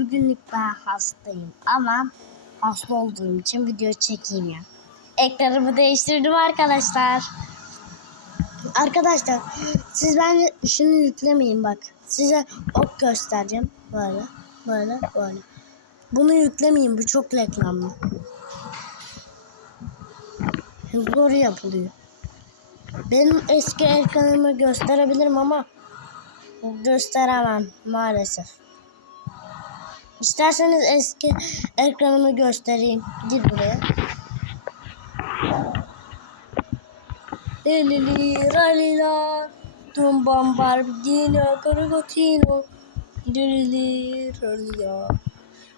bugünlük ben hastayım ama hasta olduğum için video çekeyim ya. Ekranımı değiştirdim arkadaşlar. Arkadaşlar siz bence şunu yüklemeyin bak. Size ok göstereceğim. Böyle, böyle, böyle. Bunu yüklemeyin bu çok reklamlı. Zor yapılıyor. Benim eski ekranımı gösterebilirim ama gösteremem maalesef. İsterseniz eski ekranımı göstereyim. Gir buraya. Lili ralila Tum bombardino corugotino Lili ralila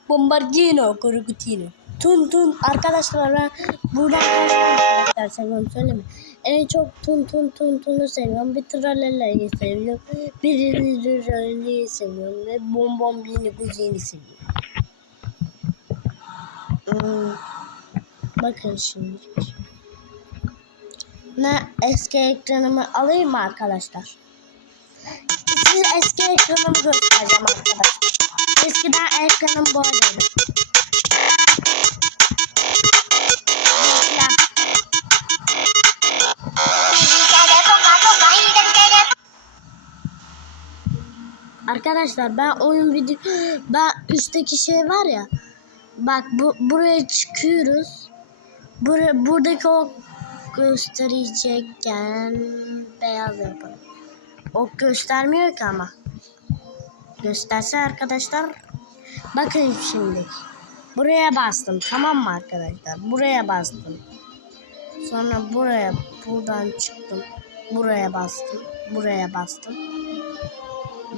Bombardino corugotino Tun tun arkadaşlar ben buradan kaç seviyorum söyleme. En çok tun tun tun tunu seviyorum. Bir tralela'yı seviyorum. Bir liralıyı seviyorum. Ve bombombini kuzini seviyorum. Bakın şimdi. Ne eski ekranımı alayım mı arkadaşlar? Size eski ekranımı göstereceğim arkadaşlar. Eskiden ekranım böyleydi. Arkadaşlar ben oyun video ben üstteki şey var ya bak bu buraya çıkıyoruz. Bur buradaki o gösterecekken beyaz yapalım. O göstermiyor ki ama. Gösterse arkadaşlar bakın şimdi. Buraya bastım tamam mı arkadaşlar? Buraya bastım. Sonra buraya buradan çıktım. Buraya bastım. Buraya bastım.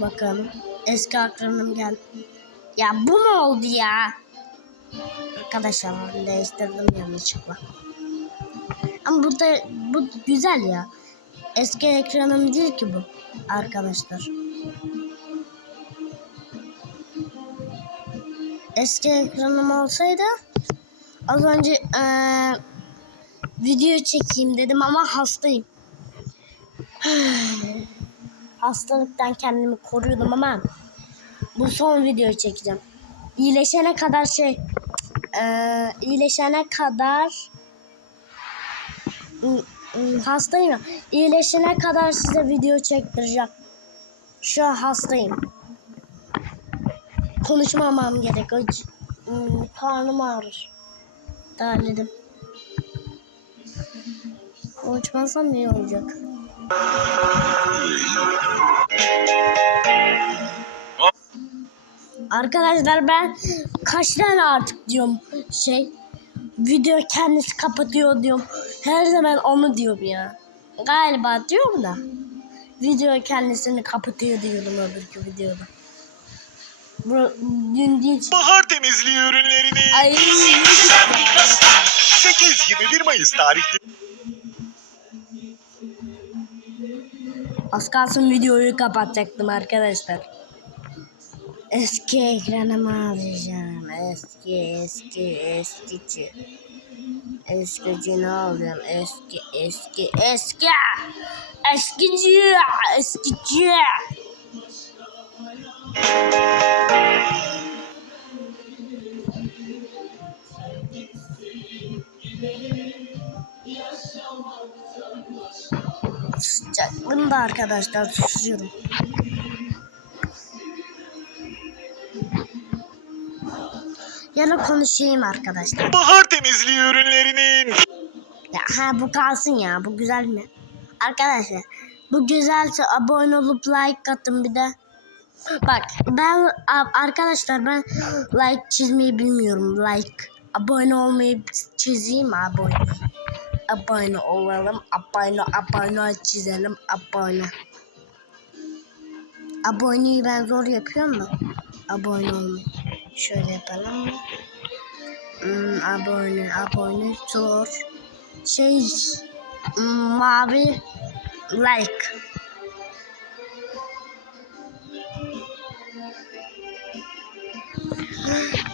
Bakalım. Eski akranım geldi. Ya bu mu oldu ya? Arkadaşlar değiştirdim yanlışlıkla. Ama bu da bu güzel ya. Eski ekranım değil ki bu arkadaşlar. Eski ekranım olsaydı az önce eee, video çekeyim dedim ama hastayım. Hastalıktan kendimi koruyordum ama bu son video çekeceğim. İyileşene kadar şey eee iyileşene kadar ım, ım, hastayım. İyileşene kadar size video çektireceğim. Şu an hastayım. Konuşmamam gerek. Acı, karnım ağrır. Terledim. Konuşmazsam iyi olacak. Arkadaşlar ben kaç tane artık diyorum şey video kendisi kapatıyor diyorum. Her zaman onu diyorum ya. Galiba diyorum da video kendisini kapatıyor diyordum öbürkü videoda. Bu dün değil. Bahar temizliği ürünlerini Ay. 8-21 Mayıs tarihli Az kalsın videoyu kapatacaktım arkadaşlar. Eski ekranımı alacağım. Eski eski eskici. Eskici ne alacağım? Eski eski eski. Eskici eskici. Sıcaklığım da arkadaşlar susuyorum. Yana konuşayım arkadaşlar. bahar temizliği ürünlerinin Ya, ha bu kalsın ya. Bu güzel mi? Arkadaşlar bu güzelse abone olup like atın bir de. Bak ben arkadaşlar ben like çizmeyi bilmiyorum. Like abone olmayı çizeyim abone? Abone olalım. Abone abone çizelim. Abone. Aboneyi ben zor yapıyorum da. Abone olmayı. Şöyle yapalım. Hmm, abone abone zor şey m, mavi like.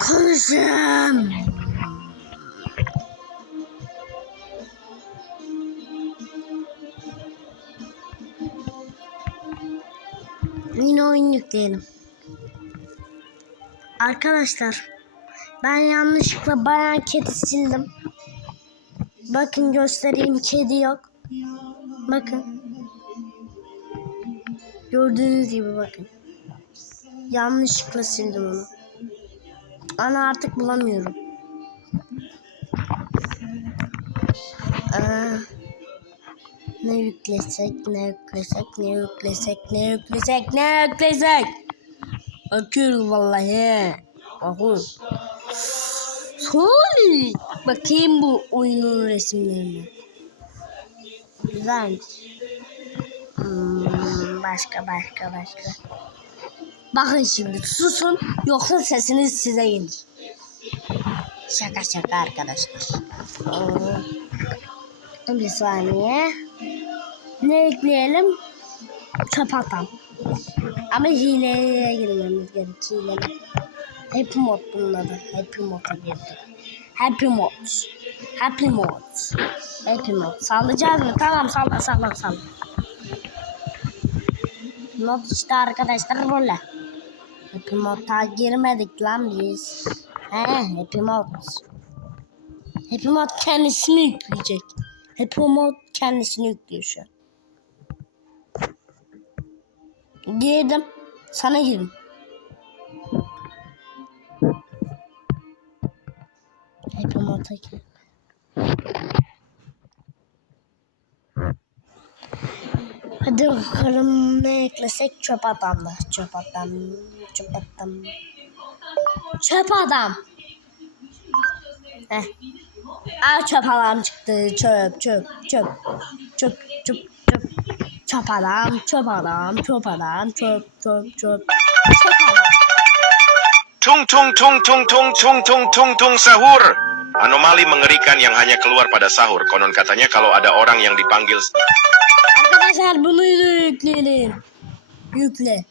Konuşayım yine oyun yükleyelim Arkadaşlar ben yanlışlıkla bayan kedi sildim. Bakın göstereyim kedi yok. Bakın. Gördüğünüz gibi bakın. Yanlışlıkla sildim onu. Ana artık bulamıyorum. Aa, ne yüklesek, ne yüklesek, ne yüklesek, ne yüklesek, ne yüklesek. Bakıyorum vallahi. Bakın. Sonic. Bakayım bu oyunun resimlerine. Güzelmiş. Hmm, başka başka başka. Bakın şimdi susun yoksa sesiniz size gelir. Şaka şaka arkadaşlar. Hmm. Bir saniye. Ne ekleyelim? Çöp. Ama hileye girmemiz gerek. Hileli. Happy mod bunun. Happy mod'a girdi. Happy mod. Happy mod. Happy mod. Sallayacağız mı? Tamam salla salla salla. Mod işte arkadaşlar böyle. Happy mod'a girmedik lan biz. He Happy mod. Happy mod kendisini yükleyecek. Happy mod kendisini yüklüyor şu an. Girdim. Sana girdim. Mod'a girdim. Hadi bakalım ne eklesek çöp adamda. Çöp adam, çöp adam. Çöp adam. Heh. Aa çöp adam çıktı. Çöp, çöp, çöp. Çöp, çöp, çöp. Adam, çöp adam, çöp adam, çöp, çöp, çöp. Çöp adam. Tung tung tung tung tung tung tung tung tung sahur. Anomali mengerikan yang hanya keluar pada sahur. Konon katanya kalau ada orang yang dipanggil Arkadaşlar bunu yükleyelim. Yükle.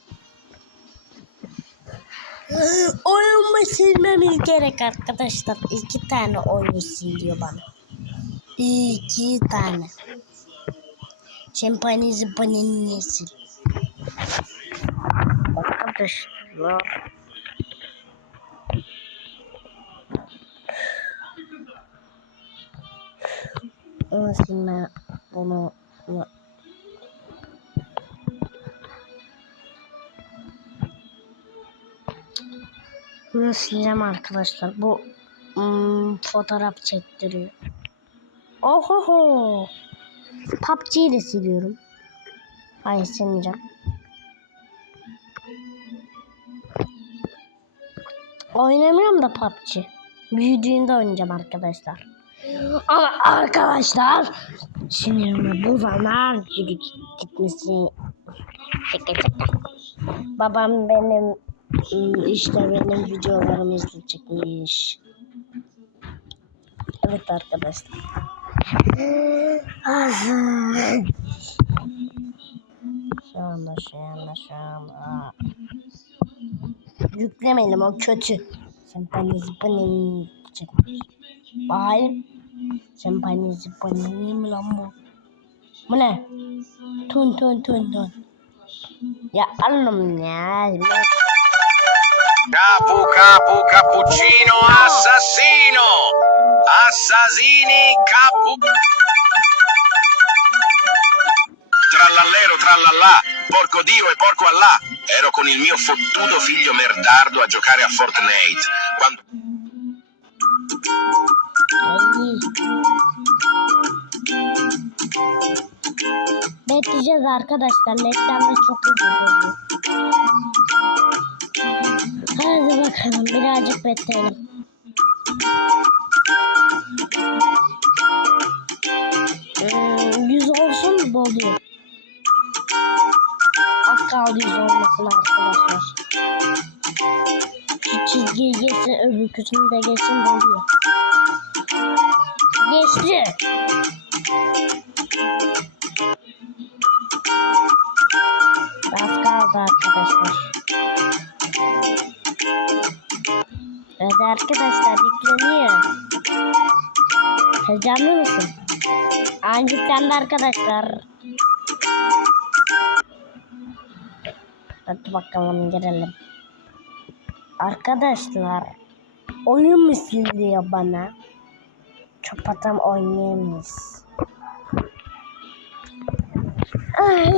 Oyunumu silmemiz gerek arkadaşlar. İki tane oyun siliyor bana. İki tane. Şempanezi panelini yesin. Arkadaşlar. Ama şimdi onu Bunu sileceğim arkadaşlar. Bu hmm, fotoğraf çektiriyor. Ohoho. PUBG'yi de siliyorum. Hayır silmeyeceğim. Oynamıyorum da PUBG. Büyüdüğünde oynayacağım arkadaşlar. Ama arkadaşlar sinirimi bozanlar yürü gitmesi şaka. Babam benim işte benim videolarımı izleyecekmiş. Evet arkadaşlar. Şu anda şu anda şu anda. Yüklemeyelim o kötü. Sempani zipani çekmiş. Bakayım. Sempani zipani mi lan bu? Bu ne? Tun tun tun tun. Ya anlam ya. Capu capu cappuccino assassino. Assassini capu. Trallallero trallallà, porco Dio e porco Allah. Ero con il mio fottuto figlio merdardo a giocare a Fortnite. Quando. Bekleyeceğiz arkadaşlar. Netlerle çok iyi oluyor. Hadi bakalım birazcık bekleyelim. Hmm, olsun doluyor. Az kaldı yüz olmasına arkadaşlar. Şu çizgiyi geçsin öbürküsünü de geçsin doluyor. Geçti. Az kaldı arkadaşlar. Arkadaşlar yükleniyor. Heyecanlı mısın? Aynı yüklendi arkadaşlar. Hadi bakalım girelim. Arkadaşlar oyun mu siliyor bana? Kapatam oynayamayız. Ay.